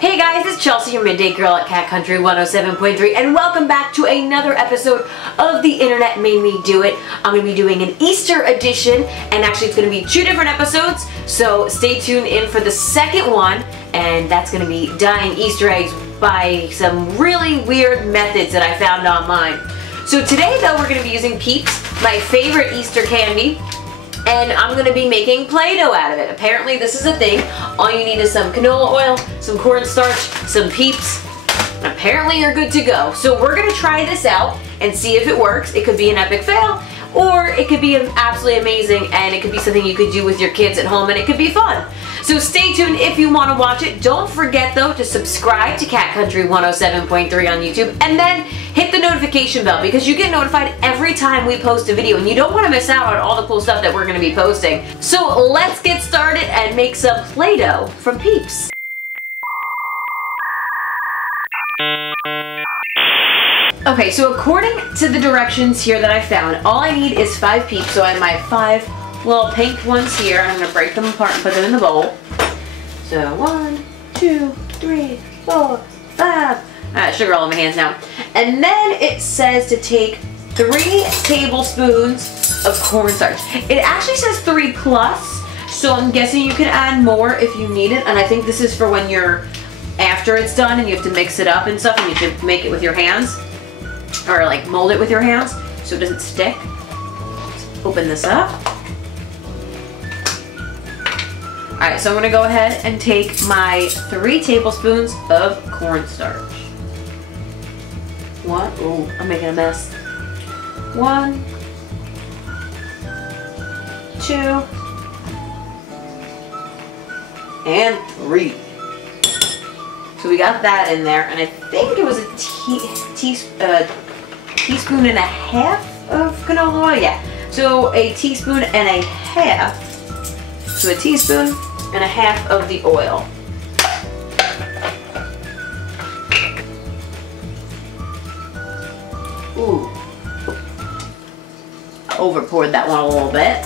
Hey guys, it's Chelsea, your midday girl at Cat Country 107.3, and welcome back to another episode of The Internet Made Me Do It. I'm going to be doing an Easter edition, and actually it's going to be 2 different episodes, so stay tuned in for the second one, and that's going to be dyeing Easter eggs by some really weird methods that I found online. So today though, we're going to be using Peeps, my favorite Easter candy. And I'm going to be making Play-Doh out of it. Apparently this is a thing. All you need is some canola oil, some cornstarch, some Peeps, and apparently you're good to go. So we're going to try this out and see if it works. It could be an epic fail, or it could be absolutely amazing, and it could be something you could do with your kids at home, and it could be fun. So stay tuned if you want to watch it. Don't forget though to subscribe to Cat Country 107.3 on YouTube, and then hit the notification bell because you get notified every time we post a video, and you don't want to miss out on all the cool stuff that we're going to be posting. So let's get started and make some Play-Doh from Peeps. Okay, so according to the directions here that I found, all I need is 5 Peeps. So I have my 5 little pink ones here. I'm going to break them apart and put them in the bowl. So 1, 2, 3, 4, 5. Sugar all in my hands now. And then it says to take 3 tablespoons of cornstarch. It actually says 3 plus, so I'm guessing you can add more if you need it. And I think this is for when you're, after it's done and you have to mix it up and stuff, and you should make it with your hands. Or like mold it with your hands so it doesn't stick. Let's open this up. Alright, so I'm going to go ahead and take my 3 tablespoons of cornstarch. 1, ooh, I'm making a mess. 1, 2, and 3. So we got that in there, and I think it was a teaspoon and a half of canola oil. Yeah, so a teaspoon and a half. So a teaspoon and a half of the oil. Ooh, I over poured that one a little bit,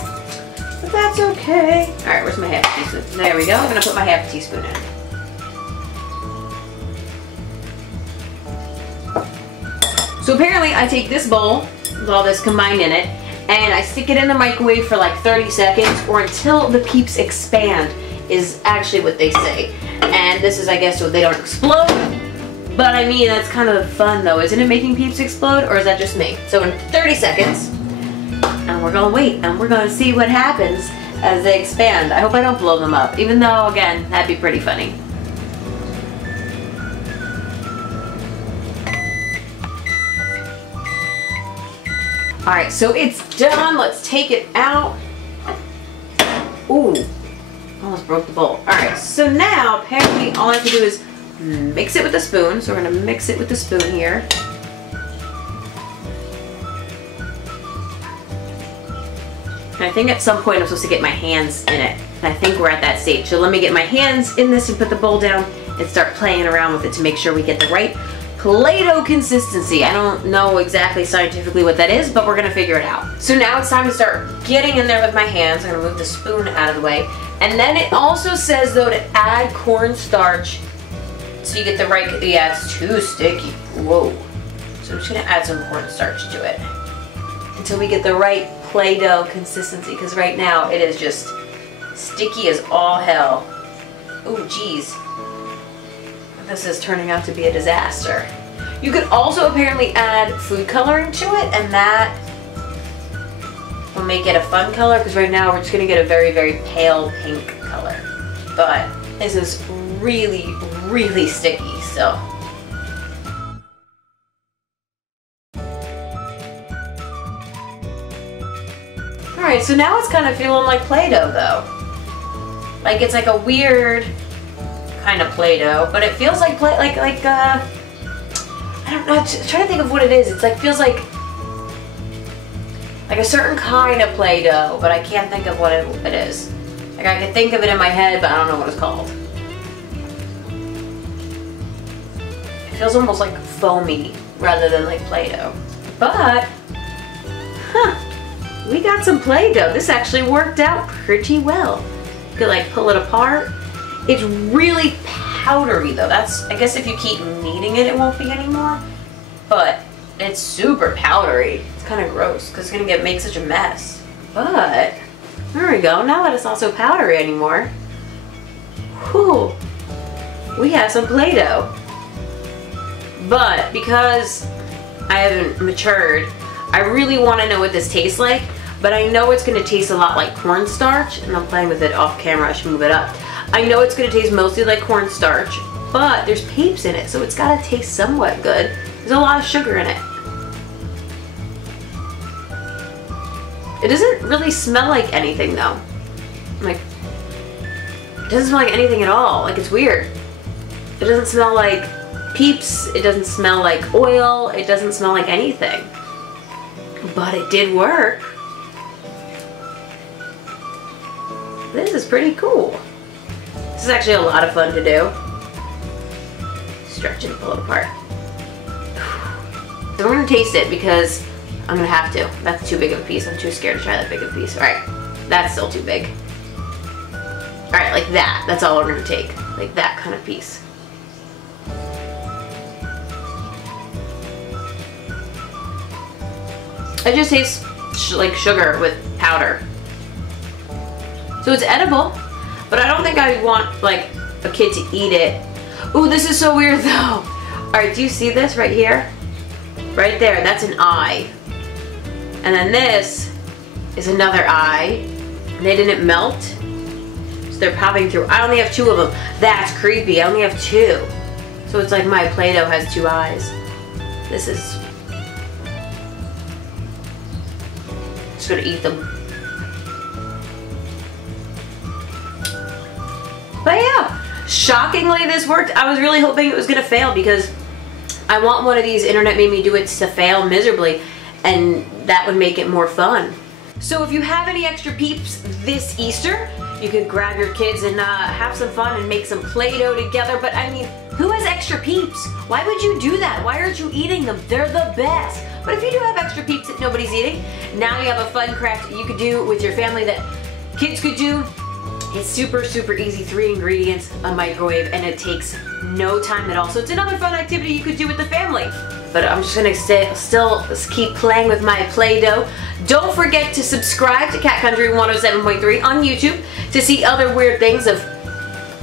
but that's okay. All right, where's my half teaspoon? There we go. I'm gonna put my half teaspoon in. So apparently I take this bowl with all this combined in it, and I stick it in the microwave for like 30 seconds or until the Peeps expand, is actually what they say. And this is, I guess, so they don't explode. But I mean, that's kind of fun though. Isn't it making Peeps explode, or is that just me? So in 30 seconds, and we're gonna wait, and we're gonna see what happens as they expand. I hope I don't blow them up, even though, again, that'd be pretty funny. Alright, so it's done. Let's take it out. Ooh, almost broke the bowl. Alright, so now apparently all I have to do is mix it with a spoon. So we're going to mix it with the spoon here. And I think at some point I'm supposed to get my hands in it. And I think we're at that stage. So let me get my hands in this and put the bowl down and start playing around with it to make sure we get the right Play-Doh consistency. I don't know exactly scientifically what that is, but we're gonna figure it out. So now it's time to start getting in there with my hands. I'm gonna move the spoon out of the way. And then it also says though to add cornstarch so you get the right, yeah, it's too sticky. Whoa. So I'm just gonna add some cornstarch to it until we get the right Play-Doh consistency, because right now it is just sticky as all hell. Oh geez. This is turning out to be a disaster. You could also apparently add food coloring to it, and that will make it a fun color, because right now we're just going to get a very, very pale pink color. But this is really, really sticky, so. Alright, so now it's kind of feeling like Play-Doh though. Like it's like a weird kind of Play-Doh, but it feels like I I don't know, I'm trying to think of what it is. It's like, feels like a certain kind of Play-Doh, but I can't think of what it is. Like I can think of it in my head, but I don't know what it's called. It feels almost like foamy rather than like Play-Doh. But, we got some Play-Doh. This actually worked out pretty well. You could like pull it apart. It's really powdery though. That's, I guess if you keep kneading it, it won't be anymore. But it's super powdery. It's kind of gross because it's gonna make such a mess. But there we go. Now that it's not so powdery anymore, whew, we have some Play-Doh. But because I haven't matured, I really want to know what this tastes like. But I know it's going to taste a lot like cornstarch, and I'm playing with it off camera. I should move it up. I know it's going to taste mostly like cornstarch, but there's Peeps in it, so it's got to taste somewhat good. There's a lot of sugar in it. It doesn't really smell like anything though. Like, it doesn't smell like anything at all. Like, it's weird. It doesn't smell like Peeps. It doesn't smell like oil. It doesn't smell like anything. But it did work. This is pretty cool. This is actually a lot of fun to do. Stretch it and pull it apart. So we're gonna taste it because I'm gonna have to. That's too big of a piece. I'm too scared to try that big of a piece. All right, that's still too big. All right, like that. That's all we're gonna take. Like that kind of piece. It just tastes like sugar with powder. So it's edible, but I don't think I want like a kid to eat it. Ooh, this is so weird though. All right, do you see this right here? Right there, that's an eye. And then this is another eye. They didn't melt, so they're popping through. I only have 2 of them. That's creepy, I only have 2. So it's like my Play-Doh has 2 eyes. This is... just gonna eat them. But yeah, shockingly this worked. I was really hoping it was gonna fail because I want one of these Internet Made Me Do It's to fail miserably, and that would make it more fun. So if you have any extra Peeps this Easter, you could grab your kids and have some fun and make some Play-Doh together. But I mean, who has extra Peeps? Why would you do that? Why aren't you eating them? They're the best. But if you do have extra Peeps that nobody's eating, now you have a fun craft you could do with your family that kids could do. It's super, super easy. 3 ingredients, a microwave, and it takes no time at all. So it's another fun activity you could do with the family. But I'm just gonna still keep playing with my Play-Doh. Don't forget to subscribe to Cat Country 107.3 on YouTube to see other weird things of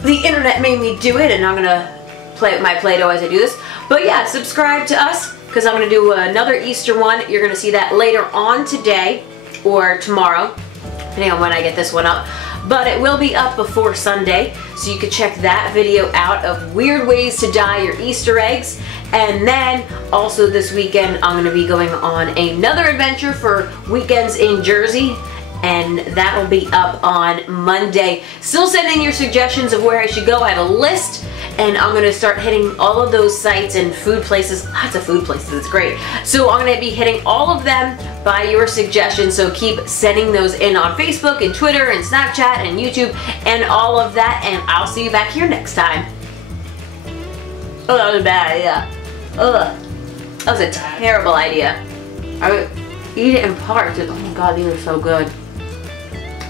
the Internet Made Me Do It, and I'm gonna play with my Play-Doh as I do this. But yeah, subscribe to us because I'm gonna do another Easter one. You're gonna see that later on today or tomorrow, depending on when I get this one up. But it will be up before Sunday, so you can check that video out of weird ways to dye your Easter eggs. And then also this weekend I'm going to be going on another adventure for Weekends in Jersey, and that will be up on Monday. Still send in your suggestions of where I should go. I have a list, and I'm going to start hitting all of those sites and food places. Lots of food places, it's great. So I'm going to be hitting all of them by your suggestions, so keep sending those in on Facebook and Twitter and Snapchat and YouTube and all of that, and I'll see you back here next time. Oh, that was a bad idea. Ugh. That was a terrible idea. I would eat it in parts. Oh my god, these are so good.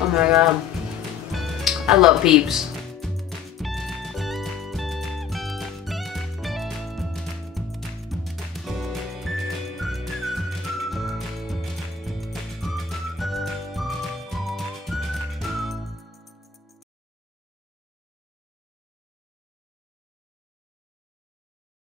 Oh my god. I love Peeps.